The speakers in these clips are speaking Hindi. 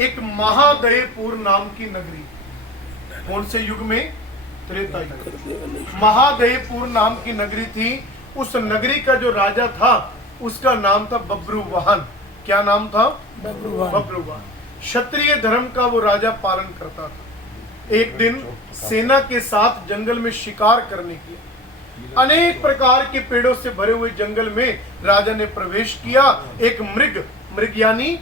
एक महादयपुर नाम की नगरी, कौन से युग में? त्रेता युग। महादयपुर नाम की नगरी थी। उस नगरी का जो राजा था उसका नाम था बब्रुवाहन। क्या नाम था? बब्रुवाहन। क्षत्रिय धर्म का वो राजा पालन करता था। एक दिन सेना के साथ जंगल में शिकार करने के लिए अनेक प्रकार के पेड़ों से भरे हुए जंगल में राजा ने प्रवेश किया। एक मृग यानी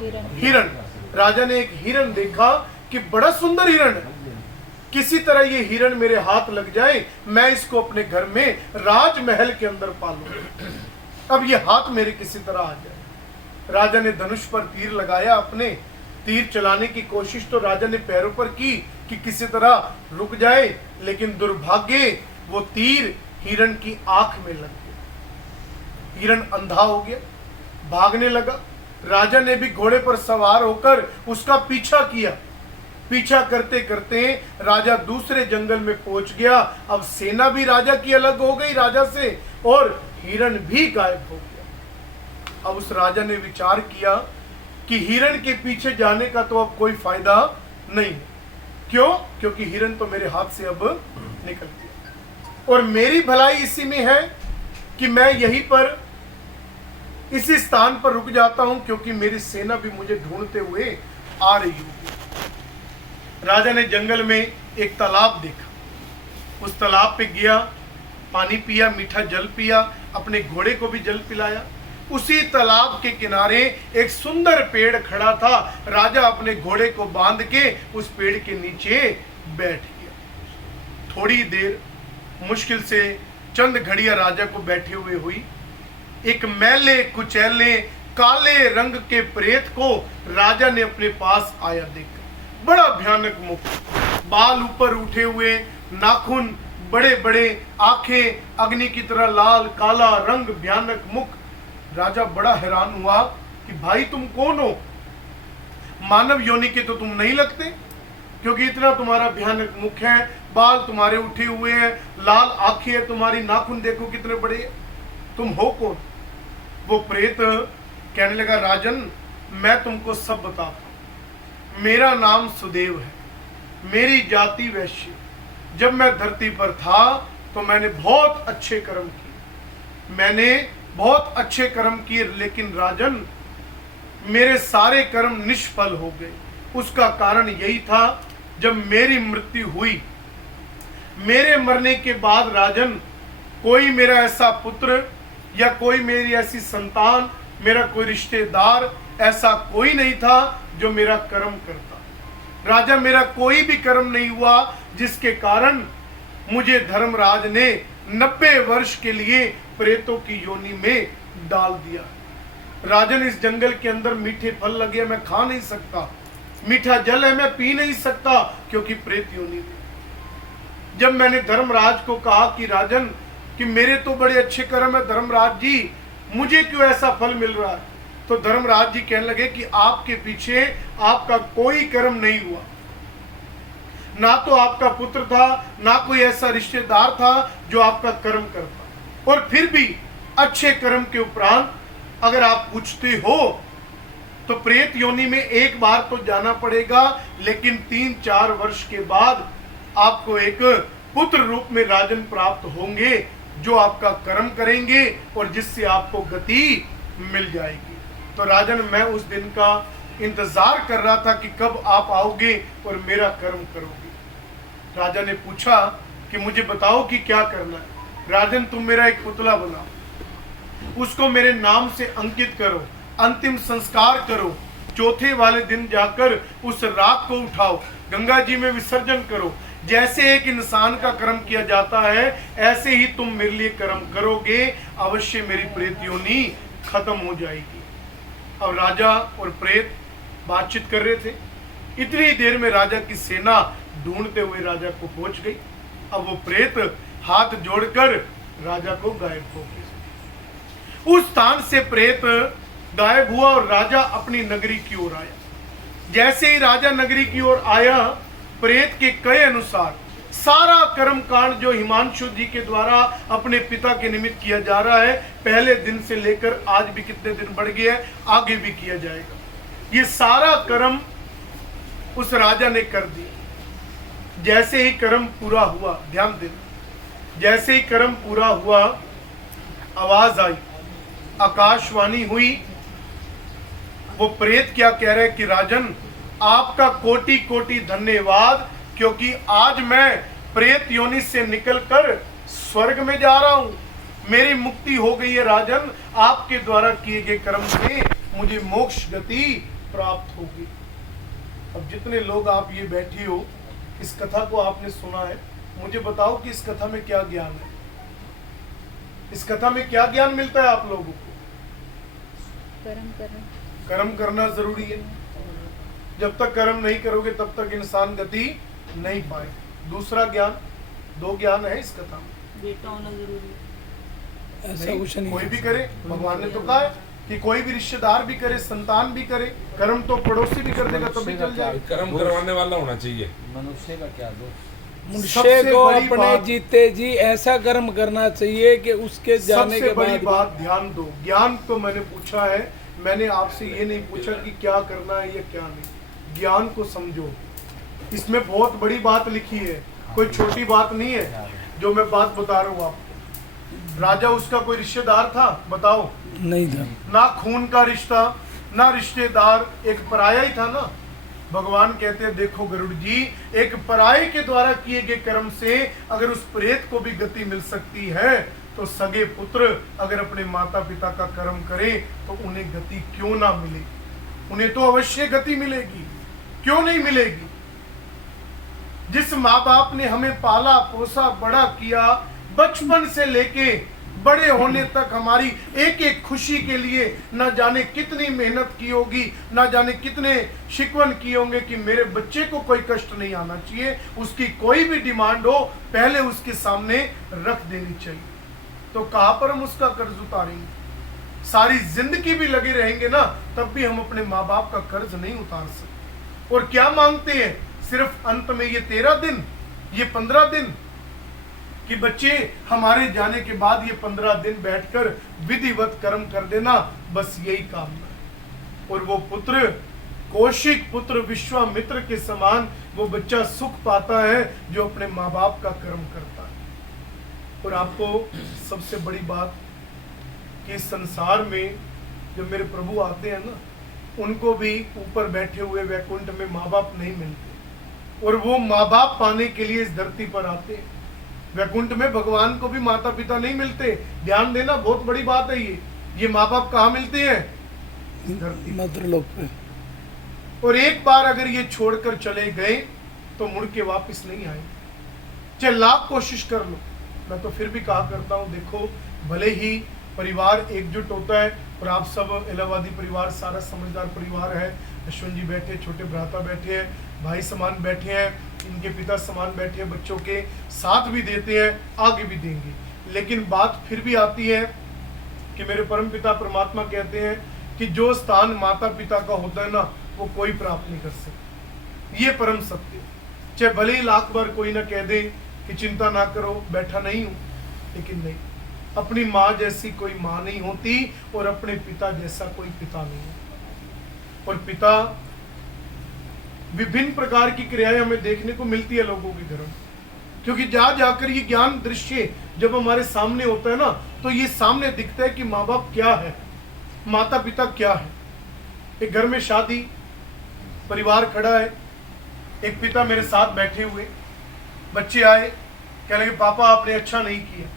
हिरण। राजा ने एक हिरण देखा कि बड़ा सुंदर हिरण है, किसी तरह ये हिरण मेरे हाथ लग जाए, मैं इसको अपने घर में राजमहल के अंदर पालूं। अब ये हाथ मेरे किसी तरह आ जाए। राजा ने धनुष पर तीर लगाया, अपने तीर चलाने की कोशिश तो राजा ने पैरों पर की कि किसी तरह रुक जाए, लेकिन दुर्भाग्य वो तीर हिरण की आंख में लग गया। हिरण अंधा हो गया, भागने लगा। राजा ने भी घोड़े पर सवार होकर उसका पीछा किया। पीछा करते करते राजा दूसरे जंगल में पहुंच गया। अब सेना भी राजा की अलग हो गई राजा से, और हिरण भी गायब हो गया। अब उस राजा ने विचार किया कि हिरण के पीछे जाने का तो अब कोई फायदा नहीं। क्यों? क्योंकि हिरण तो मेरे हाथ से अब निकल गया, और मेरी भलाई इसी में है कि मैं यहीं पर इसी स्थान पर रुक जाता हूं, क्योंकि मेरी सेना भी मुझे ढूंढते हुए आ रही होगी। राजा ने जंगल में एक तालाब देखा, उस तालाब पे गया, पानी पिया, मीठा जल पिया, अपने घोड़े को भी जल पिलाया। उसी तालाब के किनारे एक सुंदर पेड़ खड़ा था। राजा अपने घोड़े को बांध के उस पेड़ के नीचे बैठ गया। थोड़ी देर, मुश्किल से चंद घड़ियां राजा को बैठे हुए हुई। एक मैले कुचैले काले रंग के प्रेत को राजा ने अपने पास आया देखा। बड़ा भयानक मुख, बाल ऊपर उठे हुए, नाखून बड़े बड़े, आंखें अग्नि की तरह लाल, काला रंग, भयानक मुख। राजा बड़ा हैरान हुआ कि भाई तुम कौन हो? मानव योनि के तो तुम नहीं लगते, क्योंकि इतना तुम्हारा भयानक मुख है, बाल तुम्हारे उठे हुए हैं, लाल आंखें है तुम्हारी, नाखून देखो कितने बड़े हैं, तुम हो कौन? वो प्रेत कहने लगा, राजन मैं तुमको सब बताता हूं। मेरा नाम सुदेव है, मेरी जाति वैश्य। जब मैं धरती पर था तो मैंने बहुत अच्छे कर्म किए, मैंने बहुत अच्छे कर्म किए, लेकिन राजन मेरे सारे कर्म निष्फल हो गए। उसका कारण यही था, जब मेरी मृत्यु हुई, मेरे मरने के बाद राजन कोई मेरा ऐसा पुत्र या कोई मेरी ऐसी संतान, मेरा कोई रिश्तेदार ऐसा कोई नहीं था जो मेरा कर्म करता। राजा मेरा कोई भी कर्म नहीं हुआ, जिसके कारण मुझे धर्मराज ने 90 वर्ष के लिए प्रेतों की योनि में डाल दिया। राजन इस जंगल के अंदर मीठे फल लगे, मैं खा नहीं सकता, मीठा जल है मैं पी नहीं सकता, क्योंकि प्रेत योनि में। जब मैंने धर्मराज को कहा कि राजन कि मेरे तो बड़े अच्छे कर्म है, धर्मराज जी मुझे क्यों ऐसा फल मिल रहा है, तो धर्मराज जी कहने लगे कि आपके पीछे आपका कोई कर्म नहीं हुआ, ना तो आपका पुत्र था, ना कोई ऐसा रिश्तेदार था जो आपका कर्म करता, और फिर भी अच्छे कर्म के उपरांत अगर आप पूछते हो तो प्रेत योनि में एक बार तो जाना पड़ेगा, लेकिन 3-4 वर्ष के बाद आपको एक पुत्र रूप में राजन प्राप्त होंगे, जो आपका कर्म करेंगे और जिससे आपको गति मिल जाएगी। तो राजन मैं उस दिन का इंतजार कर रहा था कि कब आप आओगे और मेरा कर्म करोगे। राजा ने पूछा कि मुझे बताओ कि क्या करना है। राजन तुम मेरा एक पुतला बनाओ, उसको मेरे नाम से अंकित करो, अंतिम संस्कार करो, चौथे वाले दिन जाकर उस राख को उठाओ, गंगा जी में विसर्जन करो। जैसे एक इंसान का कर्म किया जाता है, ऐसे ही तुम मेरे लिए कर्म करोगे, अवश्य मेरी प्रेत योनि खत्म हो जाएगी। अब राजा और प्रेत बातचीत कर रहे थे, इतनी देर में राजा की सेना ढूंढते हुए राजा को पहुंच गई। अब वो प्रेत हाथ जोड़कर राजा को गायब हो गया। उस स्थान से प्रेत गायब हुआ और राजा अपनी नगरी की ओर आया। जैसे ही राजा नगरी की ओर आया, प्रेत के कहे अनुसार सारा कर्म कांड जो हिमांशु जी के द्वारा अपने पिता के निमित्त किया जा रहा है, पहले दिन से लेकर आज भी कितने दिन बढ़ गए हैं, आगे भी किया जाएगा। ये सारा कर्म उस राजा ने कर दिया। जैसे ही कर्म पूरा हुआ, ध्यान देना, जैसे ही कर्म पूरा हुआ, आवाज आई, आकाशवाणी हुई। वो प्रेत क्या कह रहे कि राजन, आपका कोटि कोटि धन्यवाद, क्योंकि आज मैं प्रेत योनि से निकलकर स्वर्ग में जा रहा हूं, मेरी मुक्ति हो गई है राजन, आपके द्वारा किए गए कर्म से मुझे मोक्ष गति प्राप्त होगी। अब जितने लोग आप ये बैठी हो, इस कथा को आपने सुना है, मुझे बताओ कि इस कथा में क्या ज्ञान है? इस कथा में क्या ज्ञान मिलता है आप लोगों को? कर्म करना जरूरी है। जब तक कर्म नहीं करोगे तब तक इंसान गति नहीं पाए। दूसरा ज्ञान, दो ज्ञान है इस कथा में। बेटा होना जरूरी है। ऐसा कुछ नहीं, कोई भी करे, भगवान ने तो कहा है कि कोई भी रिश्तेदार भी करे, संतान भी करे, कर्म तो पड़ोसी भी कर देगा तभी चल जाए। कर्म करवाने वाला होना चाहिए। मनुष्य का क्या दोष? मनुष्य को अपने जीते जी ऐसा कर्म करना चाहिए कि उसके जाने के बाद। सबसे बड़ी बात ध्यान दो, ज्ञान तो मैंने पूछा है, मैंने आपसे ये नहीं पूछा कि क्या करना है या क्या नहीं। ज्ञान को समझो, इसमें बहुत बड़ी बात लिखी है, कोई छोटी बात नहीं है जो मैं बात बता रहा हूँ आपको। राजा, उसका कोई रिश्तेदार था? बताओ। नहीं था। ना खून का रिश्ता, ना रिश्तेदार, एक पराया ही था ना। भगवान कहते हैं देखो गरुड़ जी, एक पराये के द्वारा किए गए कर्म से अगर उस प्रेत को भी गति मिल सकती है, तो सगे पुत्र अगर अपने माता पिता का कर्म करें तो उन्हें गति क्यों ना मिले? उन्हें तो अवश्य गति मिलेगी, क्यों नहीं मिलेगी? जिस माँ बाप ने हमें पाला पोसा बड़ा किया, बचपन से लेके बड़े होने तक हमारी एक एक खुशी के लिए ना जाने कितनी मेहनत की होगी, ना जाने कितने शिकवन किए होंगे कि मेरे बच्चे को कोई कष्ट नहीं आना चाहिए, उसकी कोई भी डिमांड हो पहले उसके सामने रख देनी चाहिए। तो कहां पर हम उसका कर्ज उतारेंगे? सारी जिंदगी भी लगे रहेंगे ना, तब भी हम अपने माँ बाप का कर्ज नहीं उतार सकते। और क्या मांगते हैं? सिर्फ अंत में ये 13 दिन, ये 15 दिन, कि बच्चे हमारे जाने के बाद ये 15 दिन बैठकर विधिवत कर्म कर देना, बस यही काम है। और वो पुत्र, कौशिक पुत्र विश्वामित्र के समान वो बच्चा सुख पाता है जो अपने माँ बाप का कर्म करता है। और आपको सबसे बड़ी बात कि संसार में जब मेरे प्रभु आते हैं ना, उनको भी ऊपर बैठे हुए वैकुंठ में माँ बाप नहीं मिलते, और वो माँ बाप पाने के लिए इस धरती पर आते हैं। वैकुंठ में भगवान को भी माता पिता नहीं मिलते। ध्यान देना, बहुत बड़ी बात है ये माँ बाप कहाँ मिलते हैं? मर्त्यलोक पे। और एक बार अगर ये छोड़कर चले गए तो मुड़ के वापस नहीं आए, चाहे लाख कोशिश कर लो। मैं तो फिर भी कहा करता हूँ, देखो भले ही परिवार एकजुट होता है, और आप सब इलाहाबादी परिवार सारा समझदार परिवार है, अश्विन जी बैठे, छोटे भ्राता बैठे हैं, भाई समान बैठे हैं, इनके पिता समान बैठे हैं, बच्चों के साथ भी देते हैं, आगे भी देंगे। लेकिन बात फिर भी आती है कि मेरे परम पिता परमात्मा कहते हैं कि जो स्थान माता पिता का होता है ना, वो कोई प्राप्त नहीं कर सकता। ये परम सत्य, चाहे भले ही लाख बार कोई ना कह दे कि चिंता ना करो, बैठा नहीं हूं, लेकिन नहीं, अपनी माँ जैसी कोई माँ नहीं होती, और अपने पिता जैसा कोई पिता नहीं होता। और पिता, विभिन्न प्रकार की क्रियाएं हमें देखने को मिलती है लोगों के घर में, क्योंकि जा जाकर ये ज्ञान दृश्य जब हमारे सामने होता है ना, तो ये सामने दिखता है कि माँ बाप क्या है, माता पिता क्या है। एक घर में शादी, परिवार खड़ा है, एक पिता मेरे साथ बैठे हुए, बच्चे आए, कहने लगे पापा आपने अच्छा नहीं किया।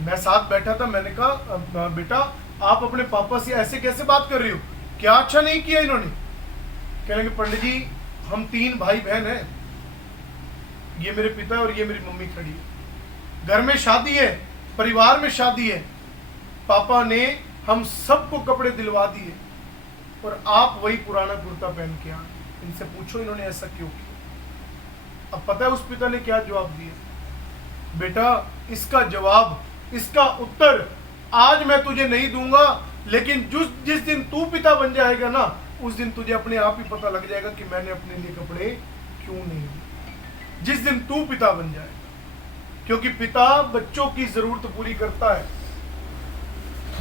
मैं साथ बैठा था, मैंने कहा बेटा आप अपने पापा से ऐसे कैसे बात कर रही हो, क्या अच्छा नहीं किया इन्होंने? कहने लगे पंडित जी हम 3 भाई बहन हैं, ये मेरे पिता और ये मेरी मम्मी खड़ी है, घर में शादी है, परिवार में शादी है, पापा ने हम सबको कपड़े दिलवा दिए, और आप वही पुराना कुर्ता पहन के आए। इनसे पूछो इन्होंने ऐसा क्यों किया? अब पता है उस पिता ने क्या जवाब दिया? बेटा इसका जवाब, इसका उत्तर आज मैं तुझे नहीं दूंगा, लेकिन जिस दिन तू पिता बन जाएगा ना, उस दिन तुझे अपने आप ही पता लग जाएगा कि मैंने अपने लिए कपड़े क्यों नहीं दिए। जिस दिन तू पिता बन जाएगा, क्योंकि पिता बच्चों की जरूरत पूरी करता है।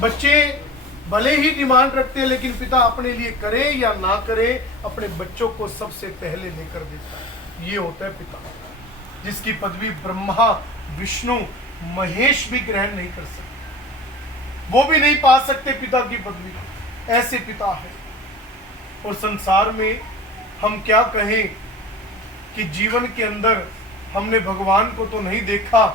बच्चे भले ही डिमांड रखते हैं, लेकिन पिता अपने लिए करे या ना करे, अपने बच्चों को सबसे पहले लेकर देता है। ये होता है पिता, जिसकी पदवी ब्रह्मा, विष्णु, महेश भी ग्रहण नहीं कर सकते। वो भी नहीं पा सकते पिता की पदवी, ऐसे पिता है। और संसार में हम क्या कहें कि जीवन के अंदर हमने भगवान को तो नहीं देखा,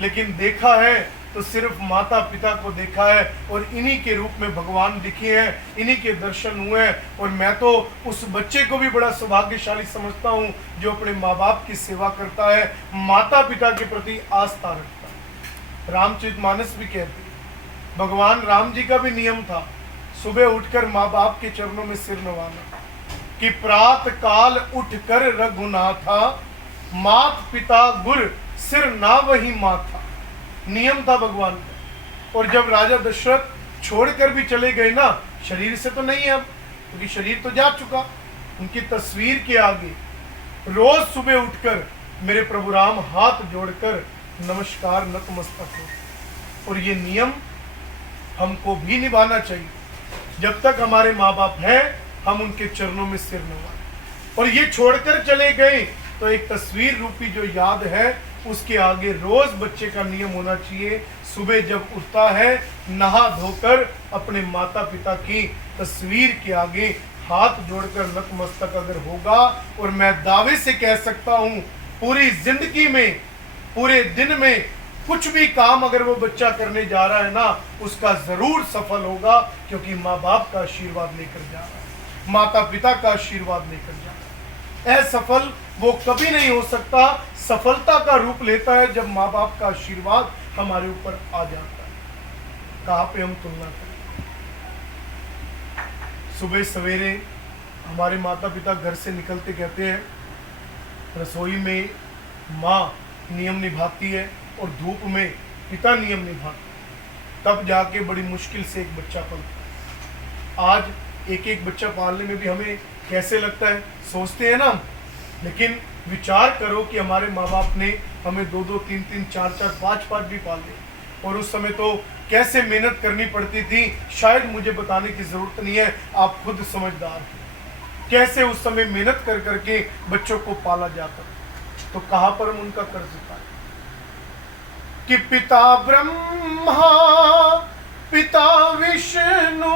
लेकिन देखा है तो सिर्फ माता पिता को देखा है, और इन्हीं के रूप में भगवान दिखे हैं, इन्हीं के दर्शन हुए हैं। और मैं तो उस बच्चे को भी बड़ा सौभाग्यशाली समझता हूँ जो अपने माँ बाप की सेवा करता है, माता पिता के प्रति आस्था रखता है। रामचरितमानस भी कहते हैं, भगवान राम जी का भी नियम था सुबह उठकर माँ बाप के चरणों में सिर नवाना, कि प्रात काल उठकर रघुनाथा, मात पिता गुर सिर ना वही माथा। नियम था भगवान का। और जब राजा दशरथ छोड़कर भी चले गए ना, शरीर से तो नहीं है अब, क्योंकि शरीर तो जा चुका, उनकी तस्वीर के आगे रोज सुबह उठकर मेरे प्रभु राम हाथ जोड़कर नमस्कार नतमस्तक हो। और ये नियम हमको भी निभाना चाहिए। जब तक हमारे माँ बाप हैं, हम उनके चरणों में सिर नवाएं। और ये छोड़कर चले गए तो एक तस्वीर रूपी जो याद है, उसके आगे रोज बच्चे का नियम होना चाहिए, सुबह जब उठता है नहा धोकर अपने माता पिता की तस्वीर के आगे हाथ जोड़कर नतमस्तक अगर होगा, और मैं दावे से कह सकता हूँ पूरी जिंदगी में, पूरे दिन में कुछ भी काम अगर वो बच्चा करने जा रहा है ना, उसका जरूर सफल होगा, क्योंकि माँ बाप का आशीर्वाद लेकर जा रहा है, माता पिता का आशीर्वाद लेकर जा रहा है। असफल वो कभी नहीं हो सकता, सफलता का रूप लेता है जब माँ बाप का आशीर्वाद हमारे ऊपर आ जाता है। कहाँ पे हम तुलना करें। सुबह सवेरे हमारे माता पिता घर से निकलते कहते हैं, रसोई में माँ नियम निभाती है और धूप में पिता नियम निभाते, तब जाके बड़ी मुश्किल से एक बच्चा पलता है। आज एक एक बच्चा पालने में भी हमें कैसे लगता है, सोचते हैं ना, लेकिन विचार करो कि हमारे माँ बाप ने हमें 2-2, 3-3, 4-4, 5-5 भी पाले, और उस समय तो कैसे मेहनत करनी पड़ती थी, शायद मुझे बताने की जरूरत नहीं है, आप खुद समझदार हैं कैसे उस समय मेहनत कर करके बच्चों को पाला जाता। तो कहाँ पर हम उनका कर्ज उतारें कि पिता ब्रह्मा, पिता विष्णु,